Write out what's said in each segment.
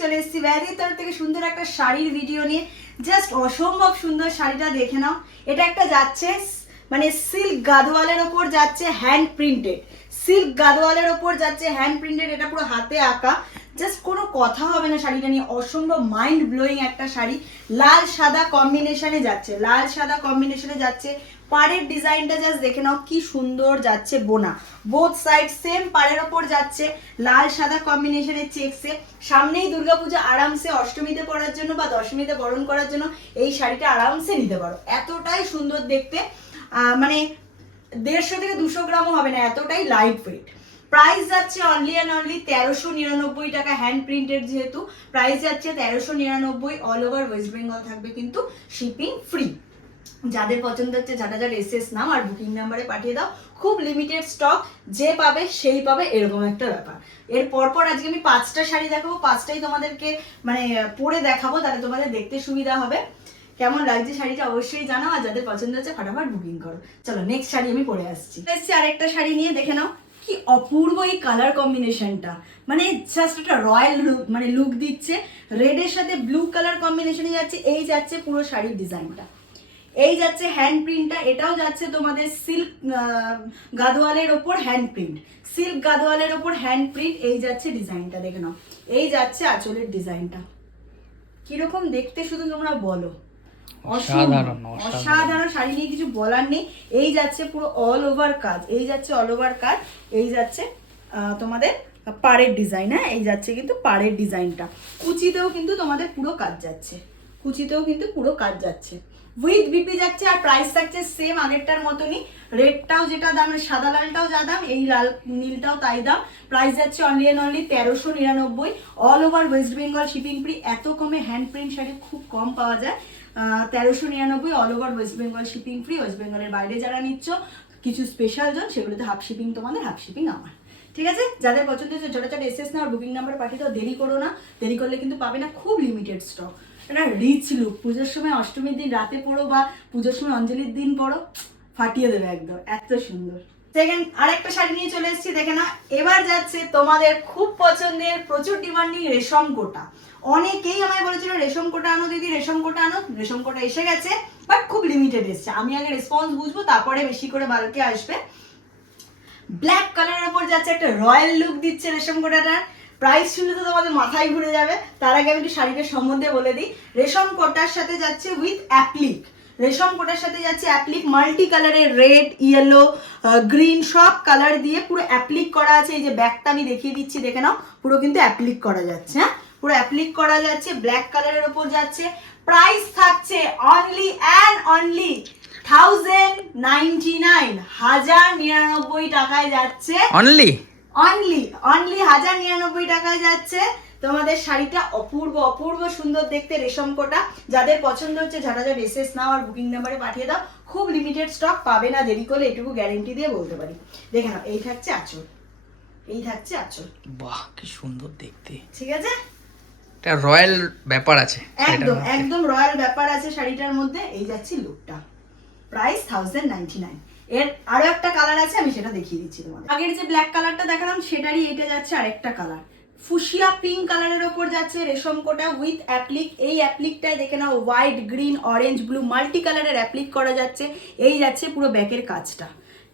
চলে এসেছি ভ্যালির তরফ থেকে সুন্দর একটা শাড়ির ভিডিও নিয়ে। জাস্ট অসম্ভব সুন্দর শাড়িটা দেখে নাও। এটা একটা যাচ্ছে মানে সিল্ক গাদোয়ালের ওপর যাচ্ছে হ্যান্ড প্রিন্টেড সিল্ক গাদোয়ালের ওপর যাচ্ছে হ্যান্ড প্রিন্টেড এটা পুরো হাতে আঁকা। জাস্ট কোনো কথা হবে না শাড়িটা নিয়ে। অসম্ভব মাইন্ড ব্লোয়িং একটা শাড়ি। লাল, সাদা কম্বিনেশনে যাচ্ছে। লাল, সাদা কম্বিনেশনে যাচ্ছে। পাড়ের ডিজাইনটা জাস্ট দেখে নাও, কি সুন্দর যাচ্ছে বোনা। বোথ সাইড সেম পাড়ের ওপর যাচ্ছে। লাল, সাদা কম্বিনেশনের চেকসে সামনেই দুর্গাপূজা আরামসে অষ্টমীতে পরার জন্য বা দশমীতে বরণ করার জন্য এই শাড়িটা আরামসে নিতে পারো। এতটাই সুন্দর দেখতে। মানে দেড়শো থেকে দুশো গ্রামও হবে না, এতটাই লাইট ওয়েট প্রাইস যাচ্ছে অনলি অ্যান্ড অনলি তেরোশো নিরানব্বই টাকা হ্যান্ড প্রিন্টেড যেহেতু। প্রাইস যাচ্ছে তেরোশো নিরানব্বই অল ওভার ওয়েস্ট বেঙ্গল থাকবে কিন্তু শিপিং ফ্রি যাদের পছন্দ হচ্ছে, যারা যারা এসএস নাম আর বুকিং নাম্বারে পাঠিয়ে দাও, খুব লিমিটেড স্টক যে পাবে সেই পাবে, এরকম একটা ব্যাপার। এর পরপর আজকে আমি পাঁচটা শাড়ি দেখাবো, পাঁচটাই তোমাদেরকে মানে পরে দেখাবো, তাহলে তোমাদের দেখতে সুবিধা হবে। কেমন লাগছে শাড়িটা অবশ্যই জানাও, আর যাদের পছন্দ হচ্ছে, ফটাফট বুকিং করো। চলো নেক্সট শাড়ি আমি পরে আসছি। আরেকটা শাড়ি নিয়ে, দেখে নাও। কি অপূর্ব এই কালার কম্বিনেশনটা মানে জাস্ট একটা রয়্যাল লুক মানে লুক দিচ্ছে। রেডের সাথে ব্লু কালার কম্বিনেশনে যাচ্ছে, এই যাচ্ছে পুরো শাড়ির ডিজাইনটা এই যাচ্ছে হ্যান্ড প্রিন্টটা এটাও যাচ্ছে তোমাদের সিল্ক গাদোয়ালের ওপর হ্যান্ড প্রিন্ট সিল্ক গাদোয়ালের ওপর হ্যান্ড প্রিন্ট এই যাচ্ছে ডিজাইনটা দেখে নাও। এই যাচ্ছে আঁচলের ডিজাইনটা কীরকম দেখতে শুধু তোমরা বলো। অসাধারণ, শাড়ি নিয়ে কিছু বলার নেই। এই যাচ্ছে পুরো অল ওভার কাজ এই যাচ্ছে অল ওভার কাজ এই যাচ্ছে আহ, তোমাদের পাড়ের ডিজাইন হ্যাঁ? এই যাচ্ছে কিন্তু পাড়ের ডিজাইনটা কুচিতেও কিন্তু তোমাদের পুরো কাজ যাচ্ছে। কুচিতেও কিন্তু পুরো কাজ যাচ্ছে। উইথ বিপি যাচ্ছে আর প্রাইস থাকছে সেম আগেরটার মতনই। রেডটাও যেটা দাম, সাদা লালটাও যা দাম, এই লাল, নীলটাও তাই দাম। প্রাইস যাচ্ছে অনলি অ্যান্ড অনলি তেরোশো নিরানব্বই। All over West Bengal shipping free এত কমে হ্যান্ড প্রিন্ট শাড়ি খুব কম পাওয়া যায়। তেরোশো নিরানব্বই all over West Bengal shipping free West বেঙ্গলের বাইরে যারা নিচ্ছ, কিছু স্পেশাল জন, সেগুলোতে হাফ শিপিং তোমাদের হাফ শিপিং আমার। ঠিক আছে? যাদের পছন্দ হচ্ছে ছোটো ছোটো এসএস না বুকিং নাম্বার পাঠিয়ে দাও, দেরি করো না। দেরি করলে কিন্তু পাবে না, খুব লিমিটেড স্টক এটা রিচ লুক পুজোর সময় অষ্টমীর দিন রাতে পড়ো বা পুজোর সময় অঞ্জলির দিন পড়ো, ফাটিয়ে দেবে একদম, এত সুন্দর। সেকেন্ড আরেকটা শাড়ি নিয়ে চলে এসেছি, দেখে না এবার যাচ্ছে তোমাদের খুব পছন্দের, প্রচুর ডিমান্ডিং রেশম কোটা। অনেকেই আমায় বলেছিল, রেশম কোটা আনো দিদি, রেশম কোটা আনো। রেশম কোটা এসে গেছে বাট খুব লিমিটেড এসছে। আমি আগে রেসপন্স বুঝব, তারপরে বেশি করে বালকে আসবে। ব্ল্যাক কালারের উপর যাচ্ছে একটা রয়্যাল লুক দিচ্ছে রেশম কোটাটার প্রাইস শুনলে তো তোমাদের মাথায় ঘুরে যাবে। তার আগে আমি একটু শাড়িটার সম্বন্ধে বলে দিই। রেশম কোটার সাথে যাচ্ছে উইথ অ্যাপ্লিক রেশম কোটার সাথে যাচ্ছে অ্যাপ্লিক মাল্টি কালারের রেড ইয়েলো গ্রিন সব কালার দিয়ে পুরো অ্যাপ্লিক করা আছে। এই যে ব্যাগটা আমি দেখিয়ে দিচ্ছি, দেখে নাও। পুরো কিন্তু অ্যাপ্লিক করা যাচ্ছে হ্যাঁ? পুরো অ্যাপ্লিক করা যাচ্ছে ব্ল্যাক কালারের ওপর যাচ্ছে। প্রাইস থাকছে only and only thousand ninety nine হাজার নিরানব্বই টাকায় যাচ্ছে। অনলি অনলি অনলি হাজার নিরানব্বই টাকায় যাচ্ছে। তোমাদের শাড়িটা অপূর্ব অপূর্ব সুন্দর দেখতে রেশম কোটা। যাদের পছন্দ হচ্ছে ঝাঁটাঝাট এসএস নাও আর বুকিং নাম্বারে পাঠিয়ে দাও। খুব লিমিটেড স্টক পাবে না দেরি করলে এটুকু গ্যারেন্টি দিয়ে বলতে পারি। দেখে নাও এই থাকছে আঁচল। এই থাকছে আঁচল। বাহ কি সুন্দর দেখতে। ঠিক আছে? একটা রয়্যাল ব্যাপার আছে একদম একদম রয়্যাল ব্যাপার আছে শাড়িটার মধ্যে। এই যাচ্ছে লুকটা। প্রাইস থাউজেন্ড নাইনটি নাইন এর আরও একটা কালার আছে, আমি সেটা দেখিয়ে দিচ্ছি তোমাদের। আগের যে ব্ল্যাক কালারটা দেখালাম, সেটারই এটা যাচ্ছে আরেকটা কালার ফুসিয়া পিঙ্ক কালারের ওপর যাচ্ছে রেশম কোটা উইথ অ্যাপ্লিক এই অ্যাপ্লিকটায় দেখে নাও white green orange blue multi কালারের অ্যাপ্লিক করা যাচ্ছে। এই যাচ্ছে পুরো ব্যাকের কাজটা।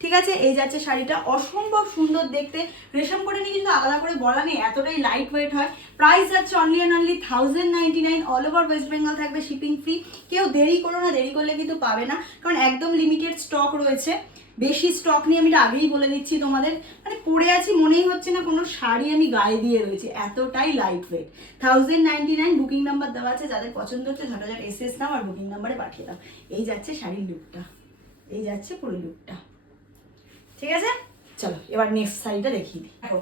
ঠিক আছে? এই যাচ্ছে শাড়িটা। অসম্ভব সুন্দর দেখতে। রেশম করে নিয়ে কিন্তু আলাদা করে বলা নেই, এতটাই লাইট ওয়েট হয়। প্রাইস যাচ্ছে only and only thousand ninety nine all over West Bengal থাকবে শিপিং ফ্রি কেউ দেরি করো না, দেরি করলে কিন্তু পাবে না। কারণ একদম লিমিটেড স্টক রয়েছে। বেশি স্টক নিয়ে আমি আগেই বলে দিচ্ছি তোমাদের। মানে পরে আছি মনেই হচ্ছে না, কোনো শাড়ি আমি গায়ে দিয়ে রয়েছে। এতটাই light weight thousand ninety nine booking number দেওয়া আছে, যাদের পছন্দ হচ্ছে ঝটাঝট এস এস নাও আর বুকিং নাম্বারে পাঠিয়ে দাও। এই যাচ্ছে শাড়ির লুকটা এই যাচ্ছে পুরো লুকটা ঠিক আছে? চলো এবার নেক্সট শাড়িটা দেখিয়ে দিই। দেখো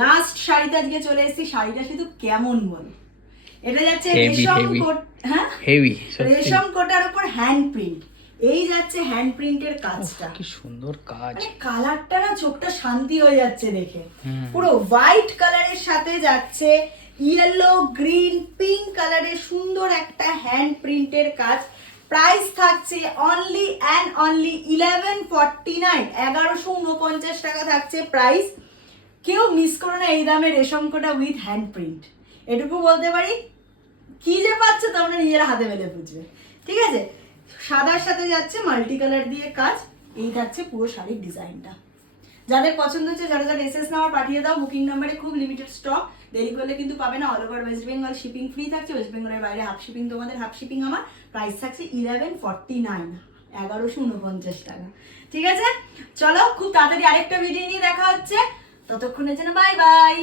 লাস্ট শাড়িতে আজকে চলে এসেছি শাড়িটা শুধু কেমন বল? এটা যাচ্ছে রেশম কোট হ্যাঁ? হেভি রেশম কোটার উপর হ্যান্ড প্রিন্ট এই যাচ্ছে হ্যান্ড প্রিন্টের কাজটা। কি সুন্দর কাজ। মানে কালারটা না চোখটা শান্তি হয়ে যাচ্ছে দেখে। পুরো হোয়াইট কালারের সাথে যাচ্ছে ইয়েলো গ্রিন পিঙ্ক কালারের সুন্দর একটা হ্যান্ড প্রিন্টের কাজ। প্রাইস থাকছে only and only eleven forty nine এগারোশো উনপঞ্চাশ টাকা থাকছে প্রাইস। কেউ মিস করো না এই দামে রেশম কোটা উইথ হ্যান্ড প্রিন্ট এটুকু বলতে পারি, কি যে পাচ্ছ তোমরা নিজের হাতে মেলে বুঝবে। ঠিক আছে? সাদার সাথে যাচ্ছে মাল্টি কালার দিয়ে কাজ, এই থাকছে পুরো শাড়ির ডিজাইনটা যাদের পছন্দ হচ্ছে, যারা যারা এসএস নাম্বার পাঠিয়ে দাও বুকিং নাম্বারে খুব লিমিটেড স্টক দেরি করলে কিন্তু পাবে না। All over West Bengal shipping free থাকছে। ওয়েস্ট বেঙ্গলের বাইরে হাফ শিপিং তোমাদের হাফ শিপিং আমার প্রাইস থাকছে ইলেভেন ফর্টি নাইন এগারোশো উনপঞ্চাশ টাকা। ঠিক আছে? চলো, খুব তাড়াতাড়ি আরেকটা ভিডিও নিয়ে দেখা হচ্ছে। ততক্ষণের জন্য বাই বাই